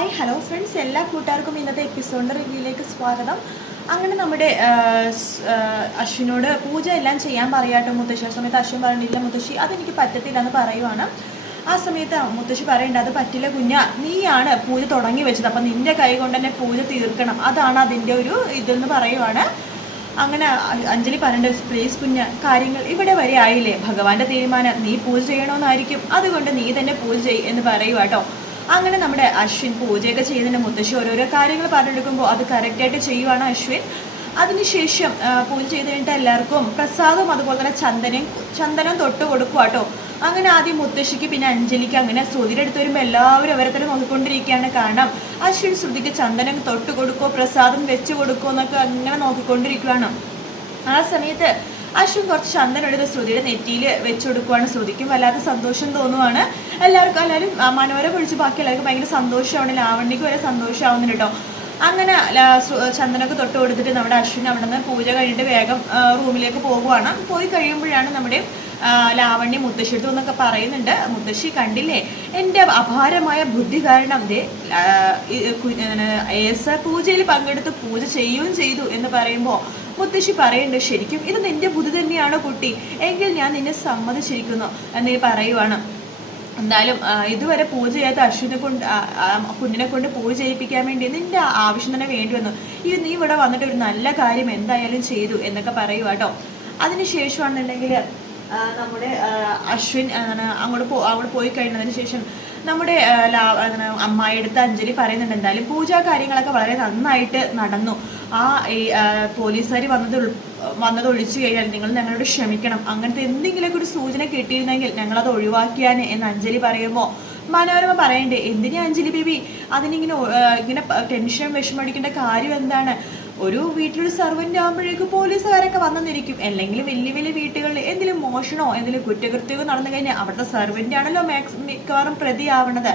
Hi hello friends, എല്ലാ കൂട്ടുകാർക്കും ഇന്നത്തെ എപ്പിസോഡിൻ്റെ റിവ്യൂയിലേക്ക് സ്വാഗതം. അങ്ങനെ നമ്മുടെ അശ്വിനോട് പൂജ എല്ലാം ചെയ്യാൻ പറയാട്ടോ മുത്തശ്ശി. ആ സമയത്ത് അശ്വിൻ പറഞ്ഞില്ല മുത്തശ്ശി അതെനിക്ക് പറ്റത്തില്ല എന്ന് പറയുവാണ്. ആ സമയത്ത് മുത്തശ്ശി പറയേണ്ട അത് പറ്റില്ല കുഞ്ഞ, നീയാണ് പൂജ തുടങ്ങി വെച്ചത്, അപ്പം നിൻ്റെ കൈ കൊണ്ട് തന്നെ പൂജ തീർക്കണം, അതാണ് അതിൻ്റെ ഒരു ഇതെന്ന് പറയുവാണ്. അങ്ങനെ അഞ്ജലി പറയേണ്ട പ്ലീസ് കുഞ്ഞ, കാര്യങ്ങൾ ഇവിടെ വരെ ആയില്ലേ, ഭഗവാന്റെ തീരുമാനം നീ പൂജ ചെയ്യണമെന്നായിരിക്കും, അതുകൊണ്ട് നീ തന്നെ പൂജ ചെയ്യ് എന്ന് പറയുവാട്ടോ. അങ്ങനെ നമ്മുടെ അശ്വിൻ പൂജയൊക്കെ ചെയ്യുന്നതിൻ്റെ മുത്തശ്ശി ഓരോരോ കാര്യങ്ങൾ പറഞ്ഞെടുക്കുമ്പോൾ അത് കറക്റ്റായിട്ട് ചെയ്യുവാണ് അശ്വിൻ. അതിനുശേഷം പൂജ ചെയ്ത് കഴിഞ്ഞിട്ട് എല്ലാവർക്കും പ്രസാദവും അതുപോലെ തന്നെ ചന്ദനം തൊട്ട് കൊടുക്കുക കേട്ടോ. അങ്ങനെ ആദ്യം മുത്തശ്ശിക്ക്, പിന്നെ അഞ്ജലിക്ക്, അങ്ങനെ ശ്രുതിയുടെ അടുത്ത് വരുമ്പോൾ എല്ലാവരും അവരെ തന്നെ നോക്കിക്കൊണ്ടിരിക്കുകയാണ്. കാരണം അശ്വിൻ ശ്രുതിക്ക് ചന്ദനം തൊട്ട് കൊടുക്കുമോ പ്രസാദം വെച്ച് കൊടുക്കുമോ എന്നൊക്കെ അങ്ങനെ നോക്കിക്കൊണ്ടിരിക്കുകയാണ്. ആ സമയത്ത് അശ്വിൻ കുറച്ച് ചന്ദനം എടുത്ത് ശ്രുതിയുടെ നെറ്റിയിൽ വെച്ച് കൊടുക്കുവാണ്. ശ്രുതിക്കും വല്ലാത്ത സന്തോഷം തോന്നുവാണ്. എല്ലാവരും മനോരമ ഒഴിച്ച് ബാക്കി എല്ലാവർക്കും ഭയങ്കര സന്തോഷമാണ്. ലാവണ്യക്ക് വരെ സന്തോഷമാവുന്നുണ്ട് കേട്ടോ. അങ്ങനെ ചന്ദനമൊക്കെ തൊട്ട് കൊടുത്തിട്ട് നമ്മുടെ അശ്വിൻ അവിടെ നിന്ന് പൂജ കഴിഞ്ഞിട്ട് വേഗം റൂമിലേക്ക് പോകുവാണ്. പോയി കഴിയുമ്പോഴാണ് നമ്മുടെ ലാവണ്യ മുത്തശ്ശിയെടുത്തു എന്നൊക്കെ പറയുന്നുണ്ട്. മുത്തശ്ശി കണ്ടില്ലേ, എൻ്റെ അപാരമായ ബുദ്ധി കാരണം പൂജയിൽ പങ്കെടുത്ത് പൂജ ചെയ്യുകയും ചെയ്തു എന്ന് പറയുമ്പോൾ മുത്തശ്ശി പറയുന്നുണ്ട്, ശരിക്കും ഇത് നിന്റെ ബുദ്ധി തന്നെയാണോ കുട്ടി, എങ്കിൽ ഞാൻ നിന്നെ സമ്മതിച്ചിരിക്കുന്നു എന്ന് പറയുവാണ്. എന്തായാലും ഇതുവരെ പൂജ ചെയ്യാത്ത കുഞ്ഞിനെ കൊണ്ട് പൂജ ചെയ്യിപ്പിക്കാൻ വേണ്ടി നിന്റെ ആവശ്യം തന്നെ വേണ്ടി വന്നു, നീ ഇവിടെ വന്നിട്ട് ഒരു നല്ല കാര്യം എന്തായാലും ചെയ്തു എന്നൊക്കെ പറയുക കേട്ടോ. അതിനുശേഷമാണെന്നുണ്ടെങ്കിൽ നമ്മുടെ അശ്വിൻ അങ്ങോട്ട് പോയി കഴിഞ്ഞതിന് ശേഷം നമ്മുടെ അമ്മായിയെടുത്ത് അഞ്ജലി പറയുന്നുണ്ട്, എന്തായാലും പൂജാ കാര്യങ്ങളൊക്കെ വളരെ നന്നായിട്ട് നടന്നു. പോലീസുകാർ വന്നത് ഒഴിച്ചു കഴിഞ്ഞാൽ നിങ്ങൾ ഞങ്ങളോട് ക്ഷമിക്കണം, അങ്ങനത്തെ എന്തെങ്കിലുമൊക്കെ ഒരു സൂചന കിട്ടിയിരുന്നെങ്കിൽ ഞങ്ങളത് ഒഴിവാക്കിയാന് എന്ന് അഞ്ജലി പറയുമ്പോൾ മനോരമ പറയണ്ടേ, എന്തിനാ അഞ്ജലി ബേബി ഇങ്ങനെ ടെൻഷൻ വിഷമടിക്കേണ്ട കാര്യം എന്താണ്, ഒരു വീട്ടിലൊരു സർവൻ്റ് ആകുമ്പോഴേക്കും പോലീസുകാരൊക്കെ വന്നിരിക്കും, അല്ലെങ്കിൽ വലിയ വലിയ വീട്ടുകളിൽ എന്തെങ്കിലും മോഷണോ എന്തെങ്കിലും കുറ്റകൃത്യമോ നടന്നു കഴിഞ്ഞാൽ അവിടുത്തെ സർവൻ്റ് ആണല്ലോ മിക്കവാറും പ്രതിയാവണത്.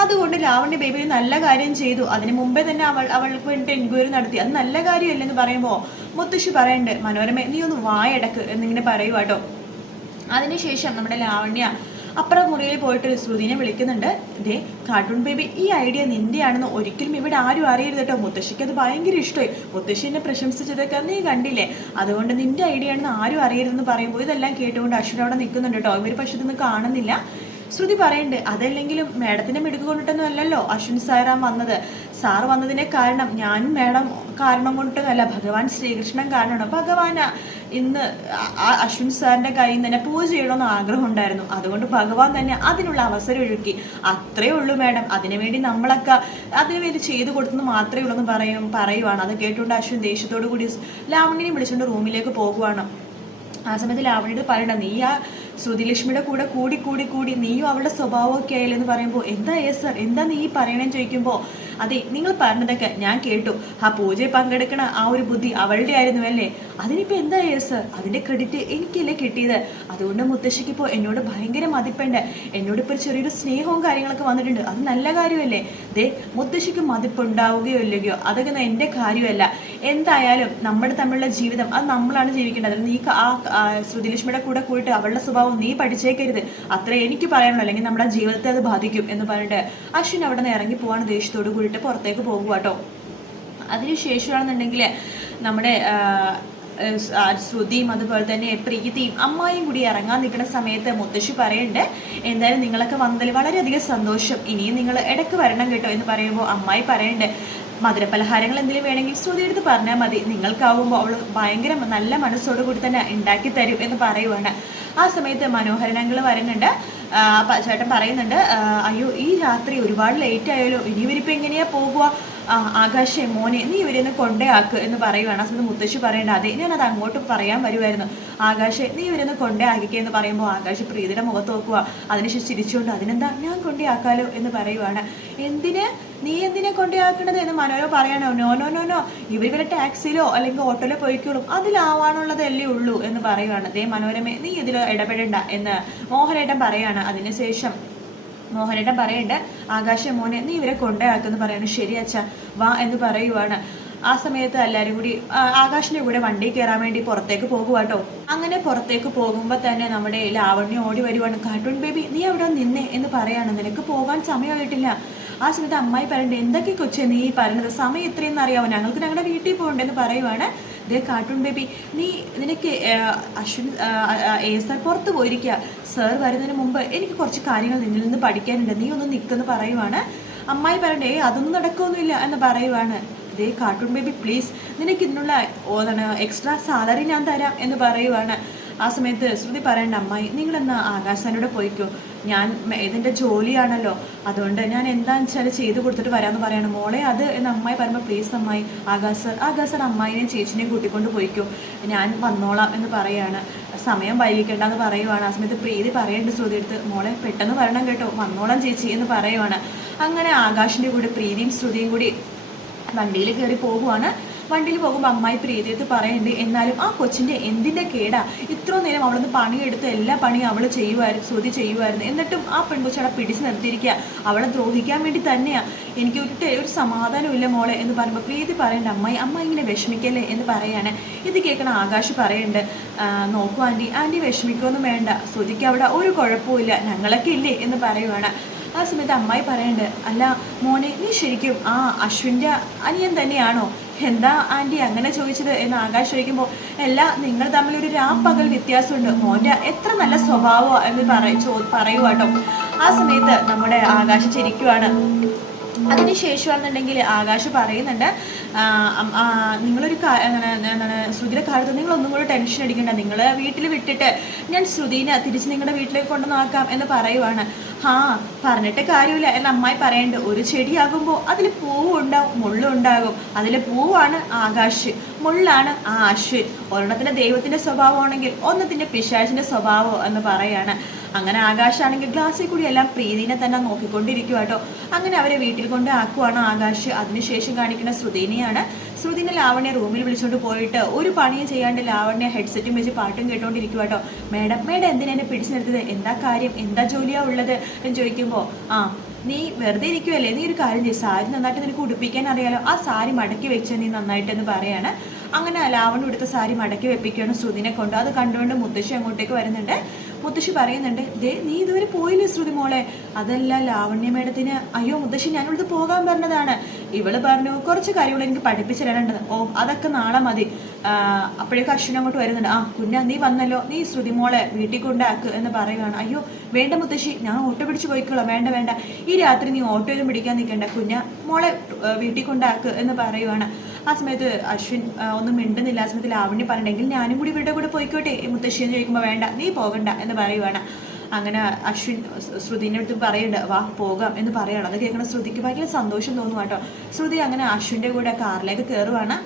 അതുകൊണ്ട് ലാവണ്യ ബേബി നല്ല കാര്യം ചെയ്തു, അതിന് മുമ്പേ തന്നെ അവൾക്ക് വേണ്ടി എൻക്വയറി നടത്തി, അത് നല്ല കാര്യമല്ലെന്ന് പറയുമ്പോൾ മുത്തശ്ശി പറയണ്ട്, മനോരമ നീ ഒന്ന് വായടക്ക് എന്നിങ്ങനെ പറയുവാട്ടോ. അതിനുശേഷം നമ്മുടെ ലാവണ്യ അപ്പുറം മുറിയിൽ പോയിട്ട് ശ്രുതിനെ വിളിക്കുന്നുണ്ട്, ഇതേ കാർട്ടൂൺ ബേബി ഈ ഐഡിയ നിന്റെയാണെന്ന് ഒരിക്കലും ഇവിടെ ആരും അറിയരുത് കേട്ടോ, മുത്തശ്ശിക്ക് അത് ഭയങ്കര ഇഷ്ടമായി, മുത്തശ്ശി എന്നെ പ്രശംസിച്ചതൊക്കെ നീ കണ്ടില്ലേ, അതുകൊണ്ട് നിന്റെ ഐഡിയ ആണെന്ന് ആരും അറിയരുതെന്ന് പറയുമ്പോൾ ഇതെല്ലാം കേട്ടുകൊണ്ട് അശ്വിൻ അവിടെ നിൽക്കുന്നുണ്ട് കേട്ടോ. ഇവർ പക്ഷെ ഇതൊന്നും കാണുന്നില്ല. ശ്രുതി പറയുന്നുണ്ട്, അതല്ലെങ്കിലും മേഡത്തിന്റെ മിടുക്ക് കൊണ്ടിട്ടൊന്നും അല്ലല്ലോ അശ്വിൻ സാർ വന്നതിനെ കാരണം ഞാനും മേഡം കാരണം കൊണ്ടിട്ടൊന്നുമല്ല, ഭഗവാൻ ശ്രീകൃഷ്ണൻ കാരണമാണ്. ഭഗവാന് ഇന്ന് അശ്വിൻ സാറിന്റെ കയ്യിൽ നിന്ന് തന്നെ പൂജ ചെയ്യണമെന്ന് ആഗ്രഹം ഉണ്ടായിരുന്നു, അതുകൊണ്ട് ഭഗവാൻ തന്നെ അതിനുള്ള അവസരം ഒരുക്കി, അത്രേ ഉള്ളൂ മേഡം, അതിനുവേണ്ടി നമ്മളൊക്കെ അതിനുവേണ്ടി ചെയ്തു കൊടുത്തെന്ന് മാത്രമേ ഉള്ളൂ എന്ന് പറയുവാണ്. അത് കേട്ടുകൊണ്ട് അശ്വിൻ ദേഷ്യത്തോടു കൂടി ലാവണ്യനെ വിളിച്ചുകൊണ്ട് റൂമിലേക്ക് പോകുവാണ്. ആ സമയത്ത് ലാവണ്യോട് പറയണ്ട, നീ ആ ശ്രുതിലക്ഷ്മിയുടെ കൂടെ കൂടി നീയും അവളുടെ സ്വഭാവമൊക്കെ ആയാലെന്ന് പറയുമ്പോൾ എന്താ സർ എന്താ നീ പറയണേന്ന് ചോദിക്കുമ്പോൾ, അതെ നിങ്ങൾ പറഞ്ഞതൊക്കെ ഞാൻ കേട്ടു, ആ പൂജയിൽ പങ്കെടുക്കണ ആ ഒരു ബുദ്ധി അവളുടെ ആയിരുന്നു അല്ലേ, അതിനിപ്പോൾ എന്താ സർ, അതിൻ്റെ ക്രെഡിറ്റ് എനിക്കല്ലേ കിട്ടിയത്, അതുകൊണ്ട് മുത്തശ്ശിക്ക് ഇപ്പോൾ എന്നോട് ഭയങ്കര മതിപ്പുണ്ട്, എന്നോട് ഇപ്പോൾ ചെറിയൊരു സ്നേഹവും കാര്യങ്ങളൊക്കെ വന്നിട്ടുണ്ട്, അത് നല്ല കാര്യമല്ലേ, ദേ മുത്തശ്ശിക്ക് മതിപ്പുണ്ടാവുകയോ ഇല്ലയോ അതൊക്കെ എൻ്റെ കാര്യമല്ല, എന്തായാലും നമ്മുടെ തമ്മിലുള്ള ജീവിതം അത് നമ്മളാണ് ജീവിക്കേണ്ടത്, നീ ആ ശ്രുതിലക്ഷ്മിയുടെ കൂടെ കൂടിയിട്ട് അവളുടെ സ്വഭാവം നീ പഠിച്ചേക്കരുത്, അത്ര എനിക്ക് പറയാനുള്ളൂ, അല്ലെങ്കിൽ നമ്മുടെ ജീവിതത്തെ അത് ബാധിക്കും എന്ന് പറഞ്ഞിട്ട് അശ്വിൻ അവിടെ നിന്ന് ഇറങ്ങി പോവാണ്. ദേഷ്യത്തോട് കൂടിയിട്ട് പുറത്തേക്ക് പോകുക കേട്ടോ. അതിനുശേഷമാണെന്നുണ്ടെങ്കിൽ നമ്മുടെ ശ്രുതിയും അതുപോലെ തന്നെ പ്രീതിയും അമ്മായിയും കൂടി ഇറങ്ങാൻ നിൽക്കുന്ന സമയത്ത് മുത്തശ്ശി പറയുന്നുണ്ട്, എന്തായാലും നിങ്ങളൊക്കെ വന്നതിൽ വളരെയധികം സന്തോഷം, ഇനിയും നിങ്ങൾ ഇടയ്ക്ക് വരണം കേട്ടോ എന്ന് പറയുമ്പോൾ അമ്മായി പറയുന്നുണ്ട്, മധുരപലഹാരങ്ങൾ എന്തെങ്കിലും വേണമെങ്കിൽ ശ്രുതി എടുത്ത് പറഞ്ഞാൽ മതി, നിങ്ങൾക്കാവുമ്പോൾ അവൾ ഭയങ്കര നല്ല മനസ്സോടു കൂടി തന്നെ ഉണ്ടാക്കി തരും എന്ന് പറയുവാണ്. ആ സമയത്ത് മനോഹരനങ്ങൾ വരുന്നുണ്ട്. ചേട്ടൻ പറയുന്നുണ്ട്, അയ്യോ ഈ രാത്രി ഒരുപാട് ലേറ്റ് ആയാലോ, ഇനി ഇവരിപ്പോൾ എങ്ങനെയാ പോകുക, ആകാശേ മോനെ നീ ഇവരെയൊന്ന് കൊണ്ടേ ആക്ക് എന്ന് പറയുവാണ്. ആ സമയത്ത് മുത്തശ്ശി പറയേണ്ട, അതെ ഞാനത് അങ്ങോട്ട് പറയാൻ വരുമായിരുന്നു, ആകാശേ നീ ഇവരൊന്ന് കൊണ്ടേ ആക്കിക്കുക എന്ന് പറയുമ്പോൾ ആകാശ് പ്രീതിയുടെ മുഖത്ത് നോക്കുക, അതിനുശേഷം ചിരിച്ചുകൊണ്ട് അതിനെന്താ ഞാൻ കൊണ്ടേ ആക്കാലോ എന്ന് പറയുവാണ്. നീ എന്തിനെ കൊണ്ടേ ആക്കണത് എന്ന് മനോരമ പറയാനോ, നോ ഇവരെ ടാക്സിയിലോ അല്ലെങ്കിൽ ഓട്ടോയിലോ പോയിക്കോളും, അതിലാവാനുള്ളതല്ലേ ഉള്ളൂ എന്ന് പറയുവാണ്. ദേ മനോരമ നീ ഇതിൽ ഇടപെടണ്ട എന്ന് മോഹനേട്ടൻ പറയാണ്. അതിനുശേഷം മോഹനേട്ടൻ പറയണ്ട്, ആകാശ മോനെ നീ ഇവരെ കൊണ്ടേയാക്കെന്ന് പറയാണ്. ശരി അച്ഛാ വാ എന്ന് പറയുവാണ്. ആ സമയത്ത് എല്ലാവരും കൂടി ആകാശിന്റെ കൂടെ വണ്ടി കയറാൻ വേണ്ടി പുറത്തേക്ക് പോകുവാട്ടോ. അങ്ങനെ പുറത്തേക്ക് പോകുമ്പോൾ തന്നെ നമ്മുടെ ലാവണ്യ ഓടി വരുവാണ്. കാർട്ടൂൺ ബേബി നീ അവിടെ നിന്നേ എന്ന് പറയാണ്, നിനക്ക് പോകാൻ സമയമായിട്ടില്ല. ആ സമയത്ത് അമ്മായി പറയണ്ടേ എന്തൊക്കെ കൊച്ചേ നീ പറയുന്നത്, സമയം എത്രയെന്ന് അറിയാമോ, ഞങ്ങൾക്ക് ഞങ്ങളുടെ വീട്ടിൽ പോകണ്ടെന്ന് പറയുവാണ്. ഇതേ കാർട്ടൂൺ ബേബി, നിനക്ക് അശ്വിൻ സാർ പുറത്ത് പോയിരിക്കുക, സാർ വരുന്നതിന് മുമ്പ് എനിക്ക് കുറച്ച് കാര്യങ്ങൾ നിന്നിൽ നിന്ന് പഠിക്കാനുണ്ട്, നീ ഒന്ന് നിൽക്കെന്ന് പറയുവാണ്. അമ്മായി പറയണ്ടേ അതൊന്നും നടക്കൊന്നുമില്ല എന്ന് പറയുവാണ്. ഇതേ കാർട്ടൂൺ ബേബി പ്ലീസ്, നിനക്ക് ഇതിനുള്ള എക്സ്ട്രാ സാലറി ഞാൻ തരാം എന്ന് പറയുവാണ്. ആ സമയത്ത് ശ്രുതി പറയണ്ട അമ്മായി നിങ്ങളെന്നാ ആകാശാനോട് പോയിക്കോ, ഞാൻ ഇതിൻ്റെ ജോലിയാണല്ലോ, അതുകൊണ്ട് ഞാൻ എന്താണെന്ന് വെച്ചാൽ ചെയ്ത് കൊടുത്തിട്ട് വരാമെന്ന് പറയണം മോളെ അത് എന്ന് അമ്മായി പറയുമ്പോൾ പ്ലീസ് അമ്മായി, ആകാശ് സാർ അമ്മായിനെയും ചേച്ചിനെയും കൂട്ടിക്കൊണ്ട് പോയിക്കോ, ഞാൻ വന്നോളാം എന്ന് പറയാണ്. സമയം വൈകിക്കേണ്ടെന്ന് പറയുവാണ്. ആ സമയത്ത് പ്രീതി പറയേണ്ട ശ്രുതി എടുത്ത് മോളെ പെട്ടെന്ന് വരണം കേട്ടോ, വന്നോളാം ചേച്ചി എന്ന് പറയുവാണ്. അങ്ങനെ ആകാശിൻ്റെ കൂടെ പ്രീതിയും ശ്രുതിയും കൂടി വണ്ടിയിൽ കയറി പോകുവാണ്. വണ്ടിയിൽ പോകുമ്പോൾ അമ്മായി പ്രീതിയത്ത് പറയുന്നുണ്ട് എന്നാലും ആ കൊച്ചിൻ്റെ എന്തിൻ്റെ കേടാ, ഇത്ര നേരം അവളൊന്ന് പണിയെടുത്ത് എല്ലാ പണിയും അവൾ ചെയ്യുമായിരുന്നു, ശ്രുതി ചെയ്യുമായിരുന്നു, എന്നിട്ടും ആ പെൺകൊച്ചവിടെ പിടിച്ച് നിർത്തിയിരിക്കുക, അവളെ ദ്രോഹിക്കാൻ വേണ്ടി തന്നെയാണ്, എനിക്ക് ഒരു സമാധാനമില്ല മോളെ എന്ന് പറയുമ്പോൾ പ്രീതി പറയണ്ട അമ്മ ഇങ്ങനെ വിഷമിക്കല്ലേ എന്ന് പറയാണ്. ഇത് കേൾക്കണ ആകാശ് പറയുന്നുണ്ട് നോക്കൂ ആൻറ്റി വിഷമിക്കൊന്നും വേണ്ട, ശ്രുതിക്ക് അവിടെ ഒരു കുഴപ്പമില്ല, ഞങ്ങളൊക്കെ ഇല്ലേ എന്ന് പറയുവാണ്. ആ സമയത്ത് അമ്മായി പറയുന്നുണ്ട് അല്ല മോനെ നീ ശരിക്കും ആ അശ്വിൻ്റെ അനിയൻ തന്നെയാണോ, എന്താ ആൻറ്റി അങ്ങനെ ചോദിച്ചത് എന്ന് ആകാശ് ചോദിക്കുമ്പോൾ നിങ്ങൾ തമ്മിലൊരു രാപ്പകൽ വ്യത്യാസമുണ്ട്, മോൻ്റെ എത്ര നല്ല സ്വഭാവമാണ് എന്ന് പറയുവാട്ടോ. ആ സമയത്ത് നമ്മുടെ ആകാശ് ചിരിക്കുവാണ്. അതിനുശേഷമാണെന്നുണ്ടെങ്കിൽ ആകാശ് പറയുന്നുണ്ട് നിങ്ങളൊരു എന്താണ് ശ്രുതിയുടെ കാര്യത്തിൽ നിങ്ങളൊന്നും കൂടെ ടെൻഷൻ അടിക്കണ്ട, നിങ്ങൾ വീട്ടിൽ വിട്ടിട്ട് ഞാൻ ശ്രുതിനെ തിരിച്ച് നിങ്ങളുടെ വീട്ടിലേക്ക് കൊണ്ടുവന്നാക്കാം എന്ന് പറയുവാണ്. പറഞ്ഞിട്ട് കാര്യമില്ല എന്ന് അമ്മായി പറയുന്നുണ്ട്, ഒരു ചെടിയാകുമ്പോൾ അതിൽ പൂവും ഉണ്ടാവും മുള്ളും ഉണ്ടാകും, അതിൽ പൂവാണ് ആകാശ്, മുള്ളാണ് ആ അശ്വിൻ, ഒരെണ്ണത്തിന്റെ ദൈവത്തിന്റെ സ്വഭാവമാണെങ്കിൽ ഒന്നത്തിന്റെ പിശാചിന്റെ സ്വഭാവം എന്ന് പറയാണ്. അങ്ങനെ ആകാശാണെങ്കിൽ ഗ്ലാസ്സിൽ കൂടി എല്ലാം പ്രീതിനെ തന്നെ നോക്കിക്കൊണ്ടിരിക്കുക കേട്ടോ. അങ്ങനെ അവരെ വീട്ടിൽ കൊണ്ട് ആക്കുവാണ് ആകാശ്. അതിനുശേഷം കാണിക്കുന്ന ശ്രുതിനെയാണ്. ശ്രുതിനെ ലാവണ്യ റൂമിൽ വിളിച്ചോണ്ട് പോയിട്ട് ഒരു പണിയും ചെയ്യാണ്ട് ലാവണ്യ ഹെഡ്സെറ്റും വെച്ച് പാട്ടും കേട്ടോണ്ടിരിക്കുക കേട്ടോ. മേഡം എന്തിനാ എന്നെ പിടിച്ചു നിർത്തിയത്, എന്താ കാര്യം, എന്താ ജോലിയാ ഉള്ളത് എന്ന് ചോദിക്കുമ്പോൾ നീ വെറുതെ ഇരിക്കുവല്ലേ, നീ ഒരു കാര്യം ചെയ്യും, സാരി നന്നായിട്ട് നിനക്ക് ഉടുപ്പിക്കാൻ അറിയാലോ, ആ സാരി മടക്കി വെച്ച നീ നന്നായിട്ടെന്ന് പറയാണ്. അങ്ങനെ ലാവണ്യ എടുത്ത സാരി മടക്കി വെപ്പിക്കുകയാണ് ശ്രുതിനെ കൊണ്ട്. അത് കണ്ടുകൊണ്ട് മുത്തശ്ശി അങ്ങോട്ടേക്ക് വരുന്നുണ്ട്. മുത്തശ്ശി പറയുന്നുണ്ട് നീ ഇതുവരെ പോയില്ലേ ശ്രുതി മോളെ, അതല്ല ലാവണ്യ മേഡത്തിന്, അയ്യോ മുത്തശ്ശി ഞാനിവിടുന്ന് പോകാൻ പറഞ്ഞതാണ്, ഇവള് പറഞ്ഞു കുറച്ച് കാര്യങ്ങൾ എനിക്ക് പഠിപ്പിച്ചു തരേണ്ടത്, അതൊക്കെ നാളെ മതി. അപ്പോഴേക്കും അശ്വിൻ അങ്ങോട്ട് വരുന്നുണ്ട്. കുഞ്ഞ നീ വന്നല്ലോ, നീ ശ്രുതി മോളെ വീട്ടിൽ കൊണ്ടാക്ക് എന്ന് പറയുകയാണ്. അയ്യോ വേണ്ട മുത്തശ്ശി, ഞാൻ ഓട്ടോ പിടിച്ച് പോയിക്കോളാം, വേണ്ട ഈ രാത്രി നീ ഓട്ടോയിലും പിടിക്കാൻ നിൽക്കണ്ട, കുഞ്ഞ മോളെ വീട്ടിൽ കൊണ്ടാക്ക് എന്ന് പറയുവാണ്. ആ സമയത്ത് അശ്വിൻ ഒന്നും മിണ്ടുന്നില്ല. ആ സമയത്ത് ലാവണ്യ പറഞ്ഞെങ്കിൽ ഞാനും കൂടി ഇവരുടെ കൂടെ പോയിക്കോട്ടെ മുത്തശ്ശി എന്ന് ചോദിക്കുമ്പോൾ വേണ്ട നീ പോകണ്ട എന്ന് പറയുവാണ്. അങ്ങനെ അശ്വിൻ ശ്രുതിൻ്റെ അടുത്ത് പറയുന്നുണ്ട് വാ പോകാം എന്ന് പറയണം. അത് കേൾക്കണ ശ്രുതിക്ക് ഭയങ്കര സന്തോഷം തോന്നും കേട്ടോ. ശ്രുതി അങ്ങനെ അശ്വിൻ്റെ കൂടെ കാറിലേക്ക് കയറുവാണ്.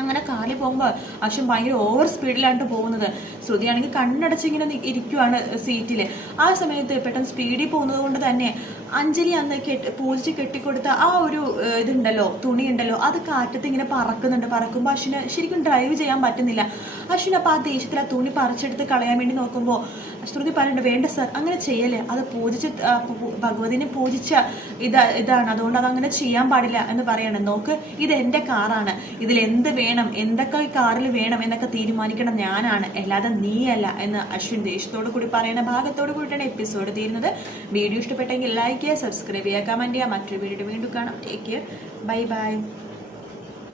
അങ്ങനെ കാറിൽ പോകുമ്പോൾ അശ്വിൻ ഭയങ്കര ഓവർ സ്പീഡിലാണ് പോകുന്നത്. ശ്രുതിയാണെങ്കിൽ കണ്ണടച്ചിങ്ങനെ ഇരിക്കുവാണ് സീറ്റിൽ. ആ സമയത്ത് പെട്ടെന്ന് സ്പീഡിൽ പോകുന്നത് കൊണ്ട് തന്നെ അഞ്ജലി അന്ന് പൂജിച്ച് കെട്ടിക്കൊടുത്ത ആ ഒരു ഇതുണ്ടല്ലോ, തുണി ഉണ്ടല്ലോ, അത് കാറ്റത്ത് ഇങ്ങനെ പറക്കുന്നുണ്ട്. പറക്കുമ്പോൾ അശ്വിന് ശരിക്കും ഡ്രൈവ് ചെയ്യാൻ പറ്റുന്നില്ല. അശ്വിൻ അപ്പോൾ ആ ദേഷ്യത്തിൽ ആ തുണി പറിച്ചെടുത്ത് കളയാൻ വേണ്ടി നോക്കുമ്പോൾ ശ്രുതി പറയുന്നുണ്ട് വേണ്ട സർ അങ്ങനെ ചെയ്യല്ലേ, അത് പൂജിച്ച് ഭഗവതിനെ പൂജിച്ച ഇതാണ്, അതുകൊണ്ട് അതങ്ങനെ ചെയ്യാൻ പാടില്ല എന്ന് പറയണം. നോക്ക് ഇത് എൻ്റെ കാറാണ്, ഇതിൽ എന്ത് വേണം, എന്തൊക്കെ ഈ കാറിൽ വേണം എന്നൊക്കെ തീരുമാനിക്കണം ഞാനാണ്, അല്ലാതെ നീയല്ല എന്ന് അശ്വിൻ ദേഷ്യത്തോടു കൂടി പറയുന്ന ഭാഗത്തോടു കൂടിയിട്ടാണ് എപ്പിസോഡ് തീരുന്നത്. വീഡിയോ ഇഷ്ടപ്പെട്ടെങ്കിൽ ലൈക്ക് ചെയ്യുക, സബ്സ്ക്രൈബ് ചെയ്യുക, കമൻറ്റ് ചെയ്യുക. മറ്റൊരു വീഡിയോ വീണ്ടും കാണാം. Take care, bye bye.